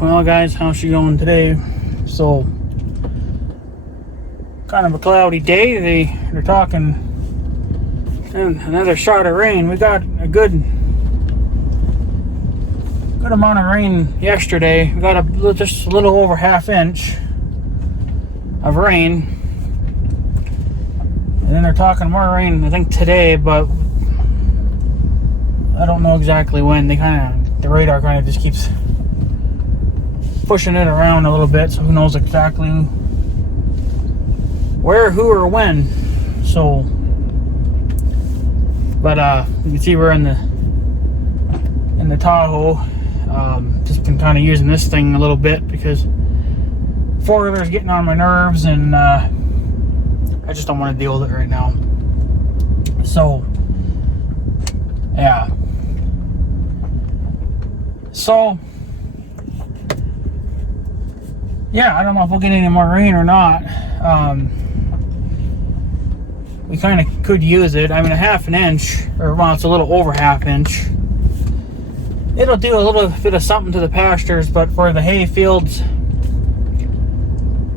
Well, guys, how's she going today? So, kind of a cloudy day. They're talking another shot of rain. We got a good amount of rain yesterday. We got just a little over ½ inch of rain, and then they're talking more rain, I think, today, but I don't know exactly when. The radar kind of just keeps pushing it around a little bit, so who knows exactly where, who, or when. So, but you can see we're in the Tahoe. Just been kind of using this thing a little bit because four-wheeler's getting on my nerves, and I just don't want to deal with it right now. So, yeah. So, yeah, I don't know if we'll get any more rain or not. We kind of could use it. I mean, ½ inch, or well, it's a little over ½ inch. It'll do a little bit of something to the pastures, but for the hay fields,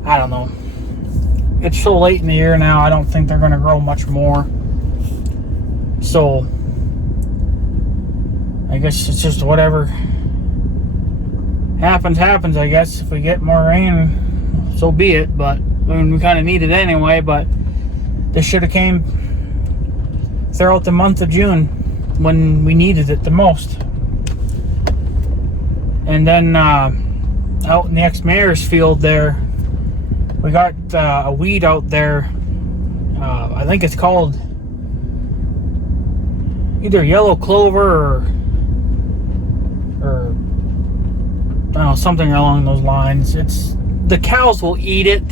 I don't know. It's so late in the year now, I don't think they're going to grow much more. So, I guess it's just whatever happens, I guess. If we get more rain, so be it. But, I mean, we kind of need it anyway, but this should have came throughout the month of June when we needed it the most. And then out in the ex-mayor's field there, we got a weed out there. I think it's called either yellow clover or I don't know, something along those lines. The cows will eat it,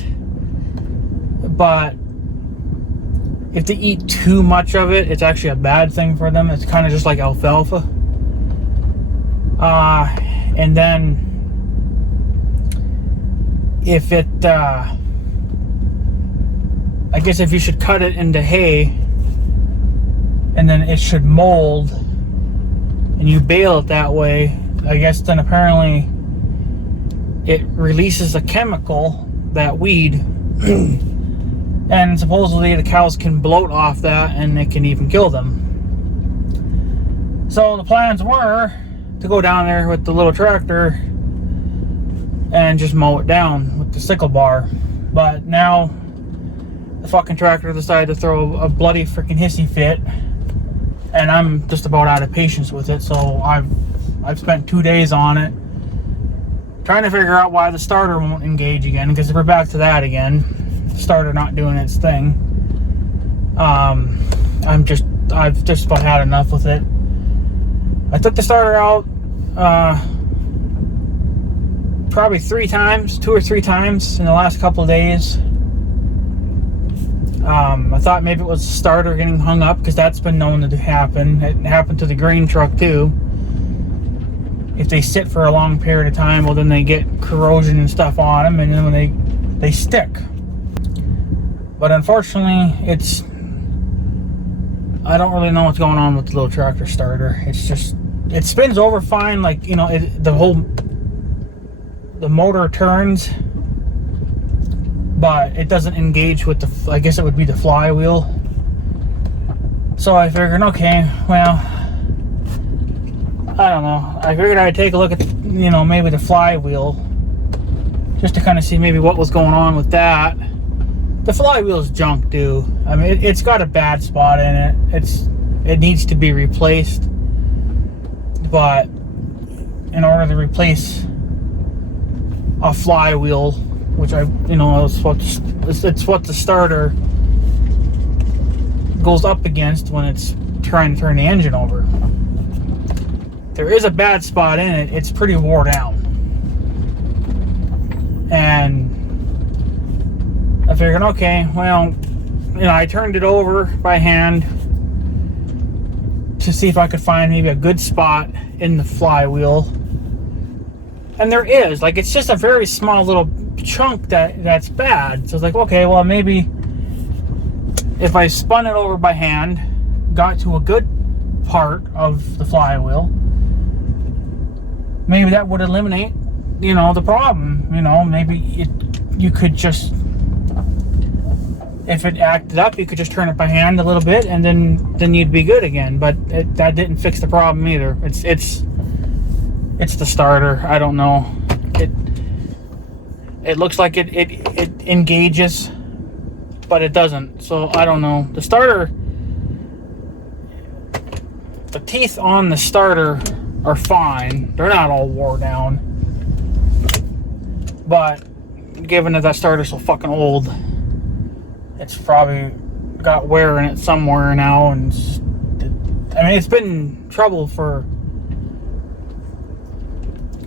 but if they eat too much of it, it's actually a bad thing for them. It's kind of just like alfalfa. And then if it, I guess if you should cut it into hay, and then it should mold, and you bale it that way, I guess then apparently it releases a chemical, that weed, and supposedly the cows can bloat off that, and it can even kill them. So the plans were to go down there with the little tractor and just mow it down with the sickle bar. But now the fucking tractor decided to throw a bloody freaking hissy fit, and I'm just about out of patience with it. So I've spent 2 days on it trying to figure out why the starter won't engage again, because we're back to that again. The starter not doing its thing. I've just about had enough with it. I took the starter out probably 2 or 3 times in the last couple of days. I thought maybe it was the starter getting hung up, because that's been known to happen. It happened to the grain truck too. If they sit for a long period of time, well, then they get corrosion and stuff on them, and then when they stick. But unfortunately, I don't really know what's going on with the little tractor starter. It's just, it spins over fine, like, you know, the motor turns, but it doesn't engage with I guess it would be the flywheel. So I figured, okay, well, I don't know. I figured I'd take a look at, you know, maybe the flywheel, just to kind of see maybe what was going on with that. The flywheel's junk, too. I mean, it's got a bad spot in it. It needs to be replaced. But in order to replace a flywheel, which it's what the starter goes up against when it's trying to turn the engine over. There is a bad spot in it. It's pretty wore out. And I figured, okay, well, you know, I turned it over by hand to see if I could find maybe a good spot in the flywheel. And there is. Like, it's just a very small little chunk that's bad. So it's like, okay, well, maybe if I spun it over by hand, got to a good part of the flywheel, maybe that would eliminate the problem. Maybe you could just, if it acted up, you could just turn it by hand a little bit, and then you'd be good again. But that didn't fix the problem either. It's the starter. I don't know. It looks like it engages, but it doesn't. So I don't know. The starter, the teeth on the starter are fine. They're not all wore down. But given that starter's so fucking old, it's probably got wear in it somewhere now. And it's been in trouble for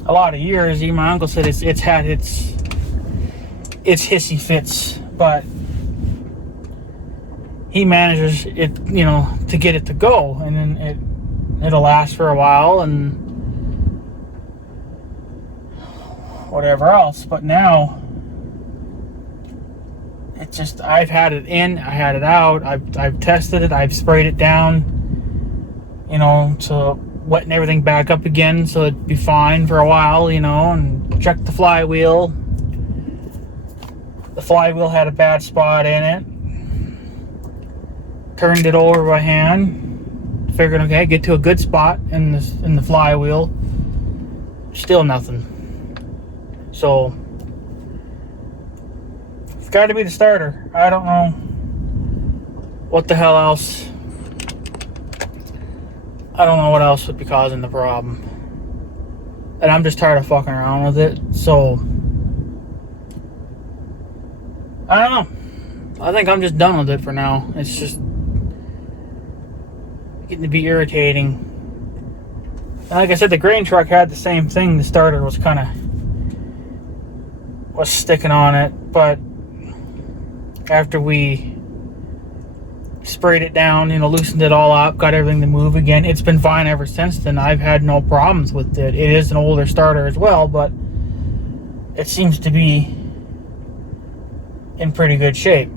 a lot of years. Even my uncle said it's had its hissy fits, but he manages it, to get it to go, and then it'll last for a while and whatever else. But now it's just, I've had it in, I had it out, I've tested it, I've sprayed it down, to wetting everything back up again so it'd be fine for a while, and check the flywheel. The flywheel had a bad spot in it. Turned it over by hand. Figured, okay, get to a good spot in the flywheel. Still nothing. So it's got to be the starter. I don't know what the hell else. I don't know what else would be causing the problem. And I'm just tired of fucking around with it. So I don't know. I think I'm just done with it for now. It's just getting to be irritating. And like I said, the grain truck had the same thing. The starter was sticking on it, but after we sprayed it down, loosened it all up, got everything to move again, it's been fine ever since then. I've had no problems with it. It is an older starter as well, but it seems to be in pretty good shape.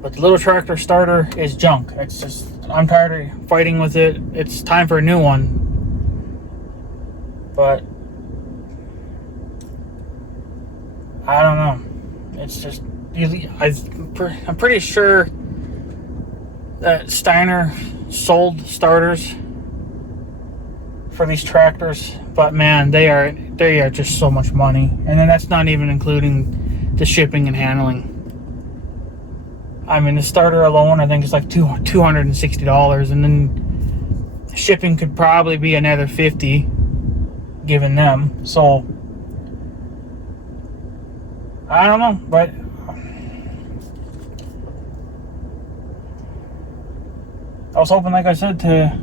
But the little tractor starter is junk. It's just, I'm tired of fighting with it. It's time for a new one. But I don't know. It's just, I'm pretty sure that Steiner sold starters for these tractors, but man, they are just so much money. And then that's not even including the shipping and handling. The starter alone, I think, is like $260, and then shipping could probably be another $50, given them. So I don't know, but I was hoping, like I said, to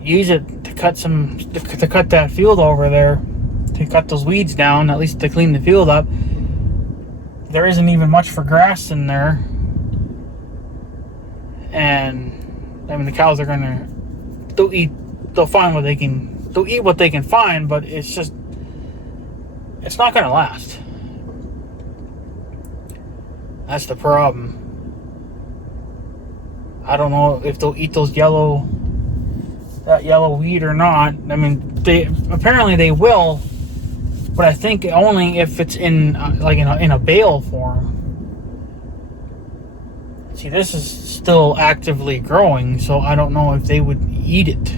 use it to cut that field over there, to cut those weeds down, at least to clean the field up. There isn't even much for grass in there, and the cows are they'll eat what they can find, but it's not gonna last. That's the problem. I don't know if they'll eat that yellow weed or not. Apparently they will, but I think only if it's in a bale form. See, this is still actively growing, so I don't know if they would eat it.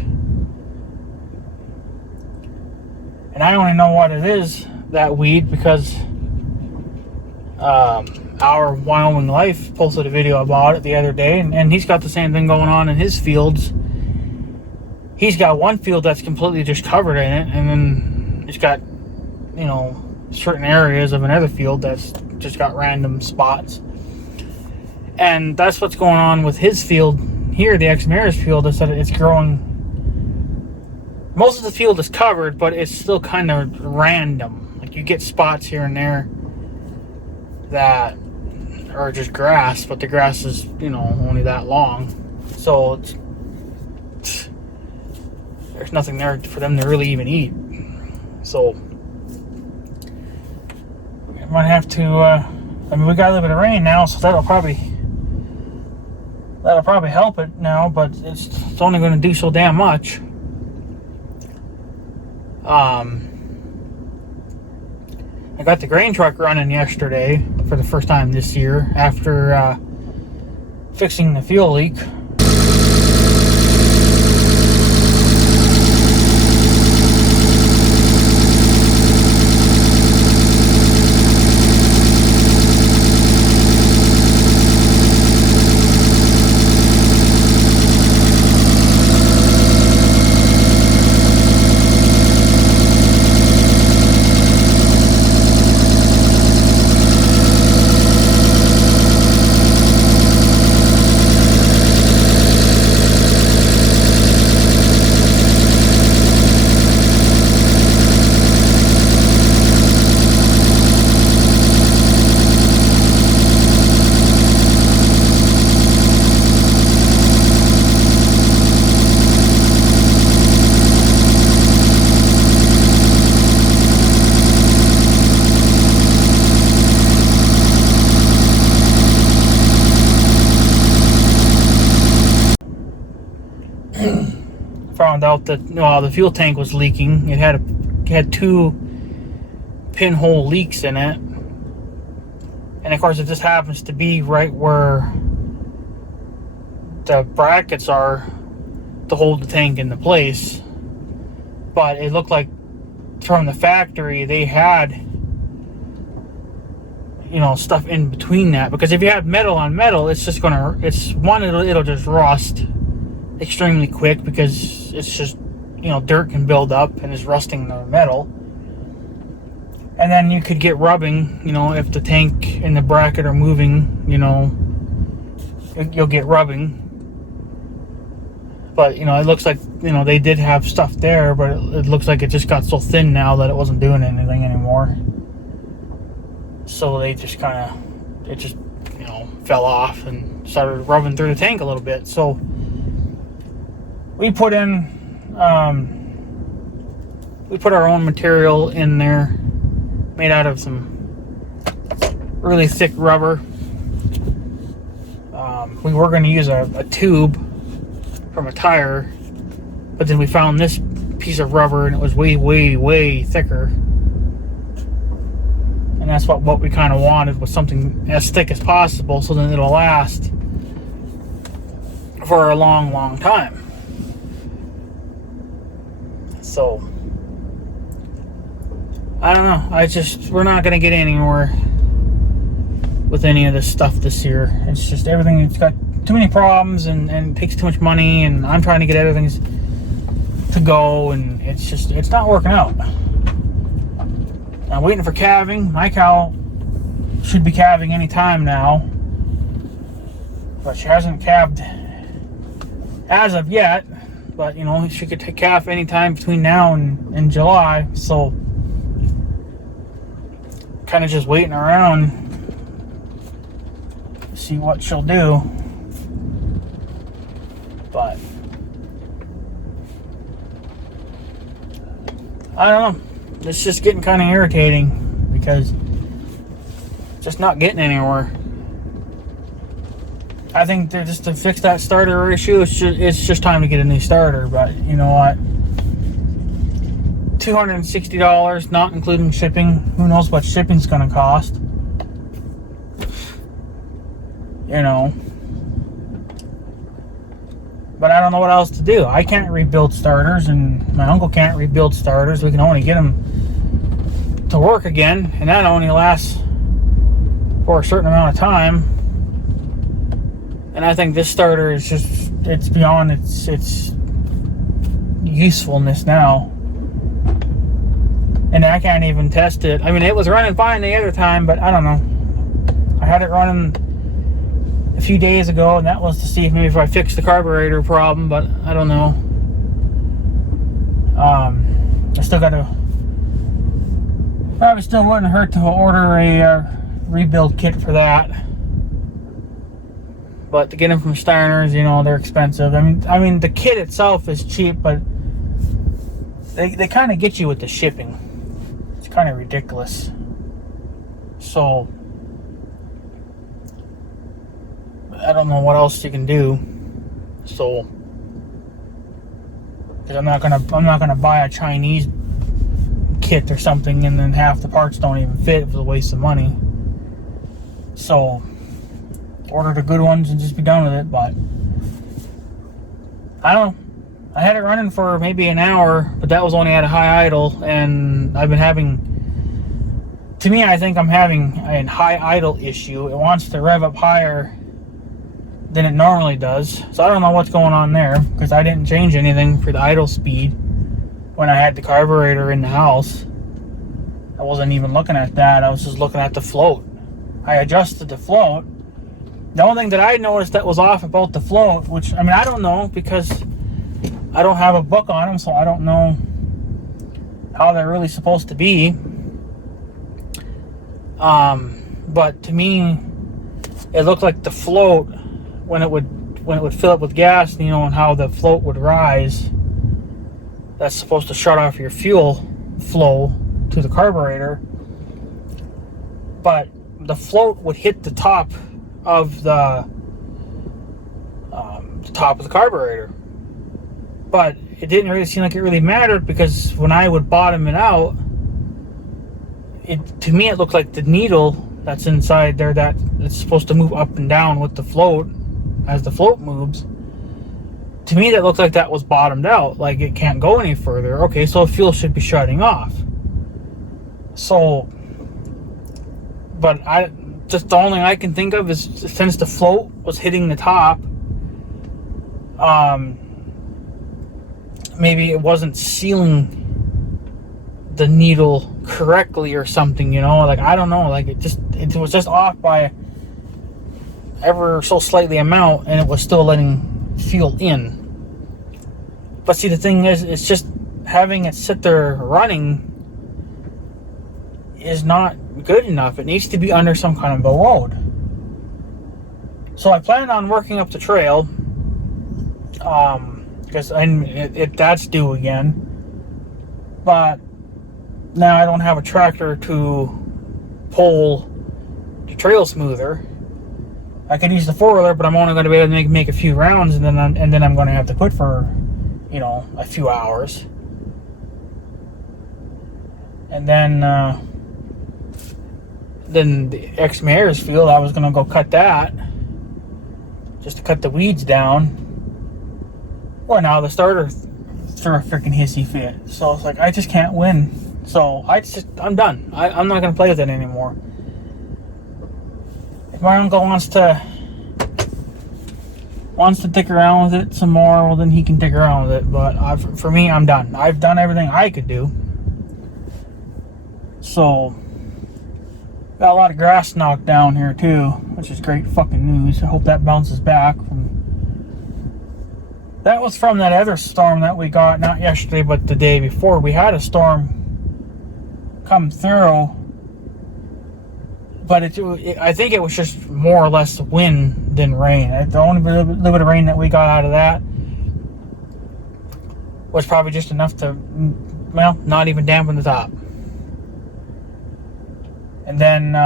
And I only know what it is, that weed, because our Wyoming Life posted a video about it the other day, and he's got the same thing going on in his fields. He's got one field that's completely just covered in it, and then he's got certain areas of another field that's just got random spots. And that's what's going on with his field here, the Exmaris field, is that it's growing. Most of the field is covered, but it's still kind of random. Like, you get spots here and there that are just grass, but the grass is, only that long. So there's nothing there for them to really even eat. So I might have to, we got a little bit of rain now, so that'll probably That'll probably help it now, but it's only going to do so damn much. I got the grain truck running yesterday for the first time this year after fixing the fuel leak. Found out that the fuel tank was leaking. It had 2 pinhole leaks in it, and of course it just happens to be right where the brackets are to hold the tank into place. But it looked like from the factory they had stuff in between that, because if you have metal on metal, it's just it'll just rust extremely quick, because it's just dirt can build up and is rusting the metal. And then you could get rubbing, if the tank and the bracket are moving, you'll get rubbing. But it looks like they did have stuff there, but it looks like it just got so thin now that it wasn't doing anything anymore. So they just fell off and started rubbing through the tank a little bit. So we put our own material in there, made out of some really thick rubber. We were going to use a tube from a tire, but then we found this piece of rubber and it was way, way, way thicker. And that's what we kind of wanted, was something as thick as possible, so then it'll last for a long, long time. So I don't know. We're not going to get anywhere with any of this stuff this year. It's just everything. It's got too many problems and it takes too much money, and I'm trying to get everything to go, and it's not working out. I'm waiting for calving. My cow should be calving any time now, but she hasn't calved as of yet. But she could take calf anytime between now and July, so kind of just waiting around to see what she'll do. But I don't know. It's just getting kind of irritating, because just not getting anywhere. I think they're just to fix that starter issue. It's just time to get a new starter. But you know what? $260, not including shipping. Who knows what shipping's going to cost? But I don't know what else to do. I can't rebuild starters, and my uncle can't rebuild starters. We can only get them to work again, and that only lasts for a certain amount of time. And I think this starter is it's beyond its usefulness now. And I can't even test it. I mean, it was running fine the other time, but I don't know. I had it running a few days ago, and that was to see if I fixed the carburetor problem, but I don't know. I still got to... Probably still wouldn't hurt to order a rebuild kit for that. But to get them from Steiner's, they're expensive. I mean, the kit itself is cheap, but they kind of get you with the shipping. It's kind of ridiculous. So I don't know what else you can do. So, because I'm not gonna buy a Chinese kit or something, and then half the parts don't even fit. It was a waste of money. So, order the good ones and just be done with it. But I don't know. I had it running for maybe an hour, but that was only at a high idle, and I've been having. To me, I think I'm having a high idle issue. It wants to rev up higher than it normally does. So I don't know what's going on there, because I didn't change anything for the idle speed when I had the carburetor in the house. I wasn't even looking at that. I was just looking at the float. I adjusted the float. The only thing that I noticed that was off about the float, which, I mean, I don't know, because I don't have a book on them, so I don't know how they're really supposed to be. But to me, it looked like the float, when it would fill up with gas, you know, and how the float would rise, that's supposed to shut off your fuel flow to the carburetor. But the float would hit the top of the carburetor. But it didn't really seem like it really mattered, because when I would bottom it out, to me it looked like the needle that's inside there, that it's supposed to move up and down with the float as the float moves. To me, that looked like that was bottomed out, like it can't go any further. Okay, so fuel should be shutting off. So, but just the only thing I can think of is, since the float was hitting the top, maybe it wasn't sealing the needle correctly or something, you know, like, I don't know, like, it was just off by ever so slightly amount, and it was still letting fuel in. But see, the thing is, it's just having it sit there running is not good enough. It needs to be under some kind of a load. So I plan on working up the trail, because that's due again. But now I don't have a tractor to pull the trail smoother. I could use the 4-wheeler, but I'm only going to be able to make a few rounds, and then I'm going to have to quit for, you know, a few hours. And then the ex-mayor's field, I was going to go cut that, just to cut the weeds down. Well, now the starter threw a freaking hissy fit. So it's like, I just can't win. So I'm done. I'm not going to play with it anymore. If my uncle wants to dick around with it some more, well, then he can dick around with it. But for me, I'm done. I've done everything I could do. So, got a lot of grass knocked down here too, which is great fucking news. I hope that bounces back. That was from that other storm that we got, not yesterday, but the day before. We had a storm come through, but I think it was just more or less wind than rain. The only little bit of rain that we got out of that was probably just enough to, well, not even dampen the top. And then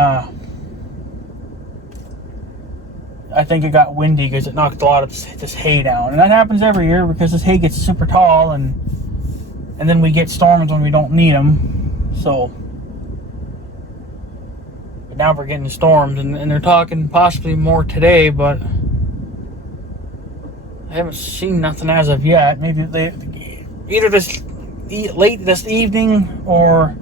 I think it got windy because it knocked a lot of this hay down. And that happens every year, because this hay gets super tall, and then we get storms when we don't need them. So, but now we're getting storms, and they're talking possibly more today, but I haven't seen nothing as of yet. Maybe either late this evening, or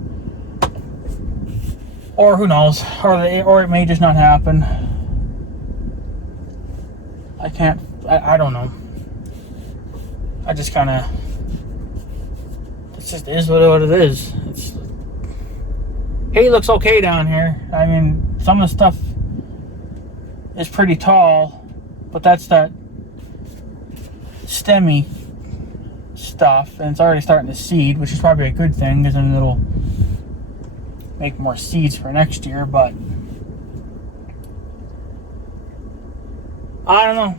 who knows, or it may just not happen. I don't know. I just kind of, it just is what it is. Hay looks okay down here. I mean, some of the stuff is pretty tall, but that's that stemmy stuff, and it's already starting to seed, which is probably a good thing, because then it'll make more seeds for next year. But I don't know.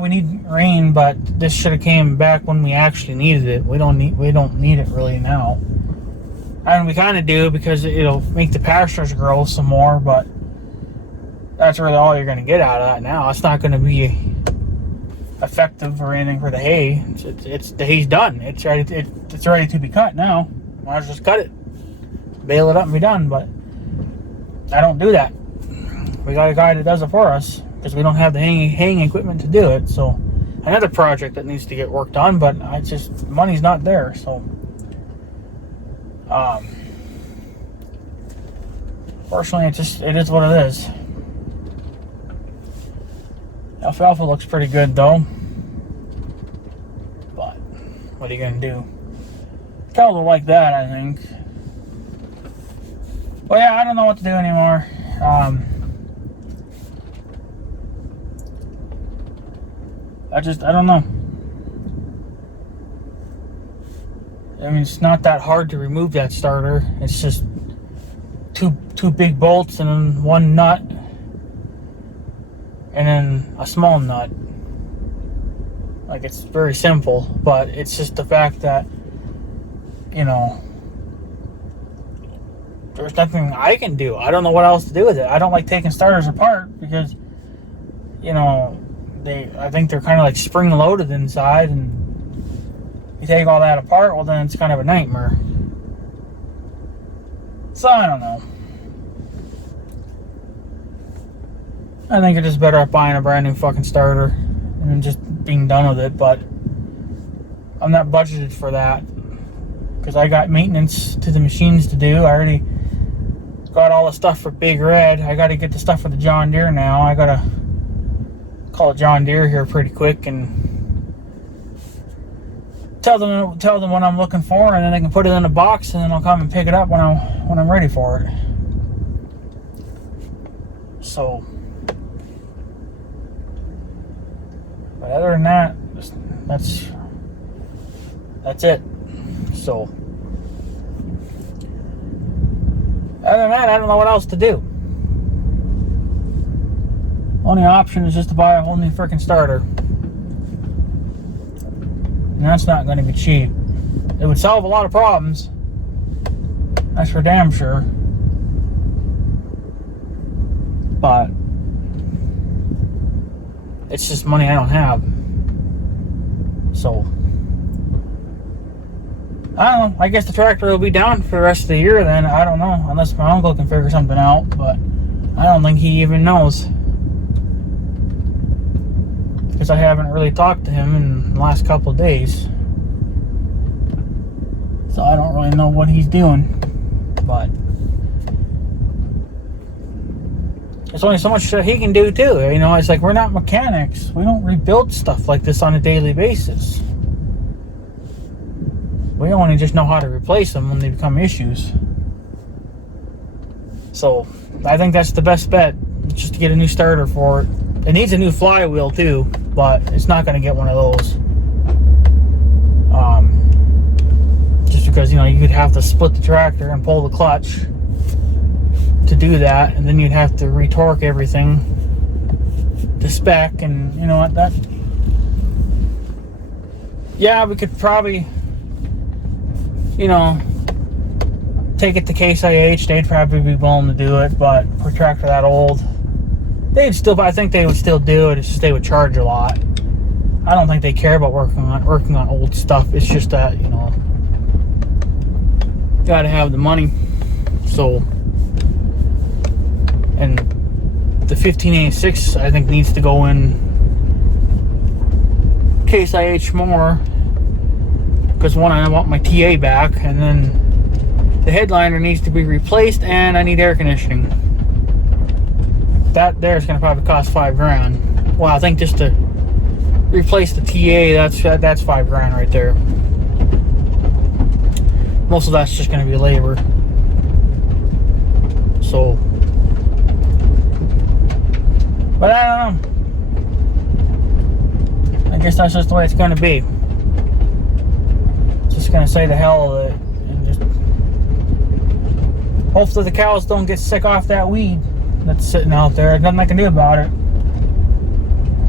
We need rain, but this should have came back when we actually needed it. We don't need it really now. I mean, we kind of do, because it'll make the pastures grow some more, but that's really all you're going to get out of that now. It's not going to be effective or anything for the hay. It's the hay's done. It's ready to be cut now. Might as well just cut it, bale it up, and be done. But I don't do that. We got a guy that does it for us because we don't have the haying equipment to do it. So another project that needs to get worked on, but money's not there. So fortunately, it is what it is. Alfalfa looks pretty good though, but what are you gonna do? Cows will like that, I think. Well, yeah, I don't know what to do anymore. I don't know. I mean, it's not that hard to remove that starter. It's just two big bolts and then one nut and then a small nut. Like, it's very simple, but it's just the fact that, you know, there's nothing I can do. I don't know what else to do with it. I don't like taking starters apart because, you know, I think they're kind of like spring loaded inside, and you take all that apart, well, then it's kind of a nightmare. So I don't know. I think it's just better off buying a brand new fucking starter and just being done with it, but I'm not budgeted for that because I got maintenance to the machines to do. I already got all the stuff for Big Red. I got to get the stuff for the John Deere now. I got to call it John Deere here pretty quick and tell them what I'm looking for, and then they can put it in a box, and then I'll come and pick it up when I'm ready for it. So, but other than that, that's it. So, other than that, I don't know what else to do. Only option is just to buy a whole new freaking starter. And that's not going to be cheap. It would solve a lot of problems. That's for damn sure. But it's just money I don't have. So I don't know. I guess the tractor will be down for the rest of the year then. I don't know. Unless my uncle can figure something out. But I don't think he even knows. Because I haven't really talked to him in the last couple of days. So I don't really know what he's doing. But there's only so much that he can do too. You know, it's like we're not mechanics. We don't rebuild stuff like this on a daily basis. We only just know how to replace them when they become issues. So I think that's the best bet. Just to get a new starter for it. It needs a new flywheel too, but it's not going to get one of those. Just because, you know, you'd have to split the tractor and pull the clutch to do that, and then you'd have to retorque everything to spec, and you know what, that, yeah, we could probably, you know, take it to Case IH. They'd probably be willing to do it, but for a tractor that old, I think they would still do it. It's just they would charge a lot. I don't think they care about working on old stuff. It's just that, you know, gotta have the money. So, and the 1586 I think needs to go in Case IH more, because one, I want my TA back, and then the headliner needs to be replaced, and I need air conditioning. That there is going to probably cost $5,000. Well, I think just to replace the TA, that's $5,000 right there. Most of that's just going to be labor. So, but I don't know. I guess that's just the way it's going to be. Just going to say the hell of it, and just hopefully the cows don't get sick off that weed that's sitting out there. There's nothing I can do about it.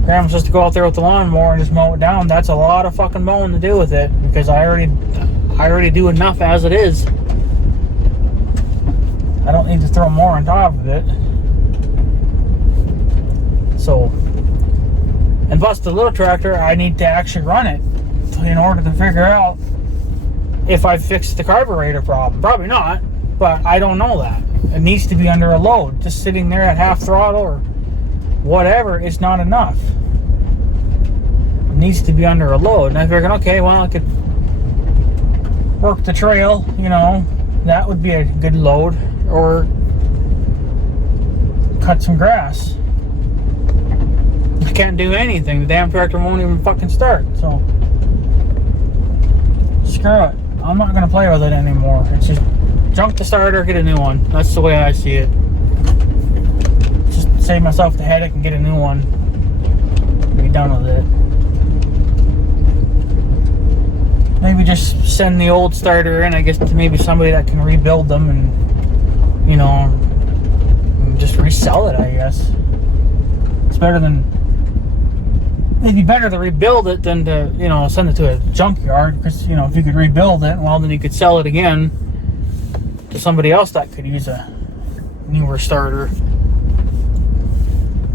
Grandma's just to go out there with the lawnmower and just mow it down. That's a lot of fucking mowing to do with it, because I already do enough as it is. I don't need to throw more on top of it. So, and plus the little tractor, I need to actually run it in order to figure out if I fixed the carburetor problem. Probably not, but I don't know that. It needs to be under a load. Just sitting there at half throttle or whatever is not enough. It needs to be under a load. And I figured, okay, well, I could work the trail, you know, that would be a good load, or cut some grass. I can't do anything. The damn tractor won't even fucking start. So screw it. I'm not gonna play with it anymore. It's just junk the starter, get a new one. That's the way I see it. Just save myself the headache and get a new one. Be done with it. Maybe just send the old starter in, I guess, to maybe somebody that can rebuild them and, you know, just resell it, I guess. It's better than, it'd be better to rebuild it than to, you know, send it to a junkyard, because, you know, if you could rebuild it, well, then you could sell it again to somebody else that could use a newer starter.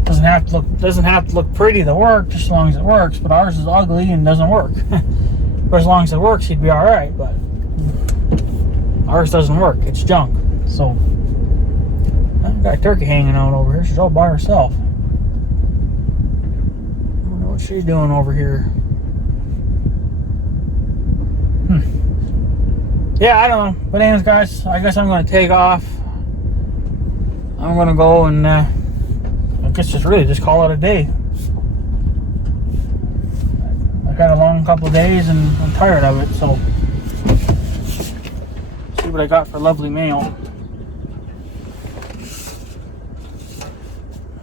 Doesn't have to look pretty to work, just as long as it works, but ours is ugly and doesn't work. But as long as it works, you'd be all right. But ours doesn't work; it's junk. So I've got a turkey hanging out over here. She's all by herself. I wonder what she's doing over here. Yeah, I don't know. But anyways, guys, I guess I'm going to take off. I'm going to go and I guess just call it a day. Got a long couple of days and I'm tired of it, so see what I got for lovely mail.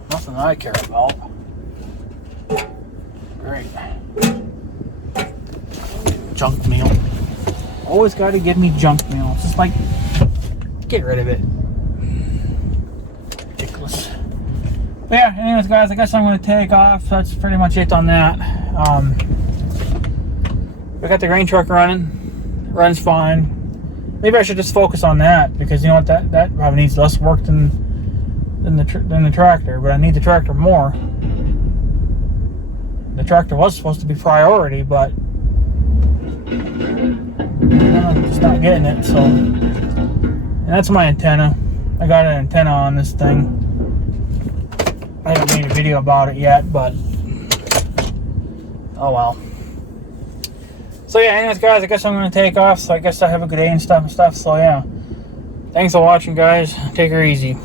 Nothing that I care about. Great. Junk mail. Always got to give me junk mail. It's just like, get rid of it. Ridiculous. But yeah, anyways, guys, I guess I'm going to take off. That's pretty much it on that. We got the grain truck running. Runs fine. Maybe I should just focus on that, because you know what, that probably needs less work than the tractor. But I need the tractor more. The tractor was supposed to be priority, but I'm just not getting it. So, and that's my antenna. I got an antenna on this thing. I haven't made a video about it yet, but oh well. So yeah, anyways, guys, I guess I'm going to take off. So I guess I have a good day and stuff. So yeah, thanks for watching, guys. Take her easy.